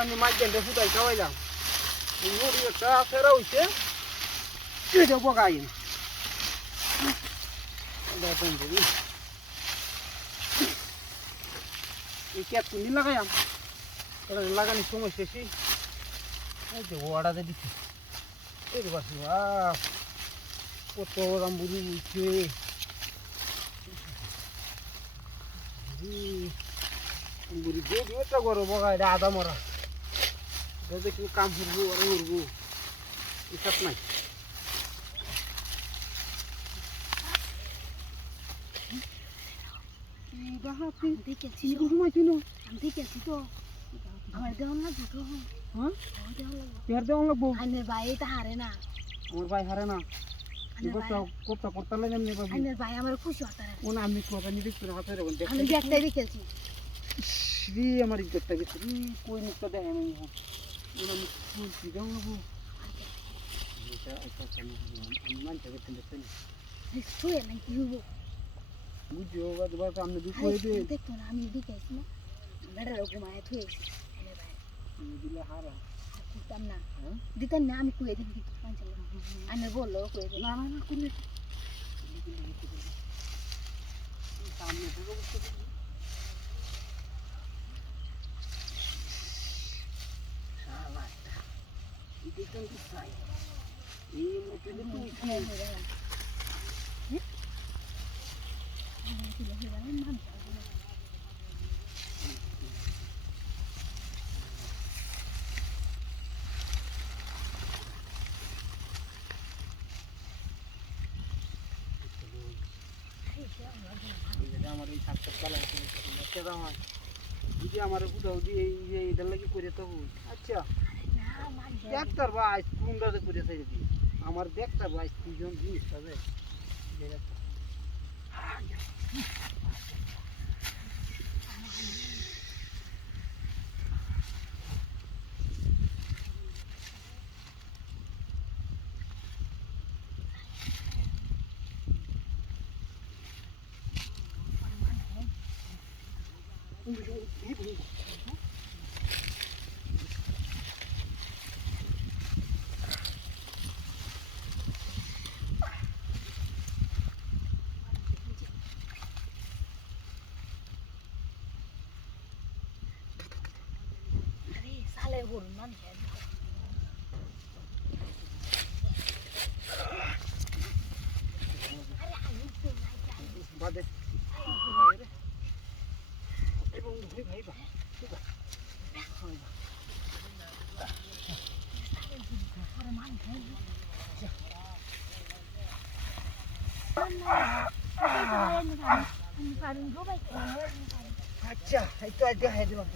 আমি মাছ গেলে ফুটাই খাওয়াইলাম মুড়ি একটা ফেরা হইছে এটা পকাই এই ক্যাপ তুলি লাগাইলাম লাগানোর সময় শেষই এই যে ওয়াটাতে দিচ্ছি এই পাশে কত রামবুড়ি উঠছে বুড়ি দিয়ে একটা করো বগা এটা আদা মরা এটা কি কাম করবো আর উড়বো হিসাব নাই আমার দেওয়ান লাগবে তো হ্যাঁ দেওয়ান লাগবে পেয়ার দেওয়া লাগবো আইনের ভাই এটা হারে না আমার ভাই হারে না কোপটা করতে লাগে এমনি পাবি আইনের ভাই আমার খুশি হতে ও না আমি কথা নিয়ে দেখছি হাতে রাখুন আমি দেখতেই দেখেছি শ্রী আমার ইজ্জতটা গেছে কই মুখটা দেখে আমি ওরা আমি শুনছি দেওয়া লাগবো আমি মানতে গেছেন দেখছেন শুয়ে নাই কি হবো বুঝছো বাদ আপনি দুঃখ হয়ে দিয়ে দেখতো না আমি দেখেছি না বেড়ার ঘুমায় থুয়েছি আইনের ভাই দিলে হারা দিতাম না দিতাম না আমি কুয়ে দিন কিন্তু আমি বললো কুয়ে দিন না না না কোন সামনে পুরো শালা দেখুন কি চাই এই মতে যে তুই আমার এই সাতটা চালাই যদি আমার কোথাও দিয়ে এইটার লাগে করে তো আচ্ছা দেখতার বা আইসক্রিমটা করে চাই যদি আমার দেখতার বা আইসক্রিম জিনিস হবে সালে বলুন না বাদে এবং ভাই ভাই বা আচ্ছা এই তো আজ দেখাই দিলাম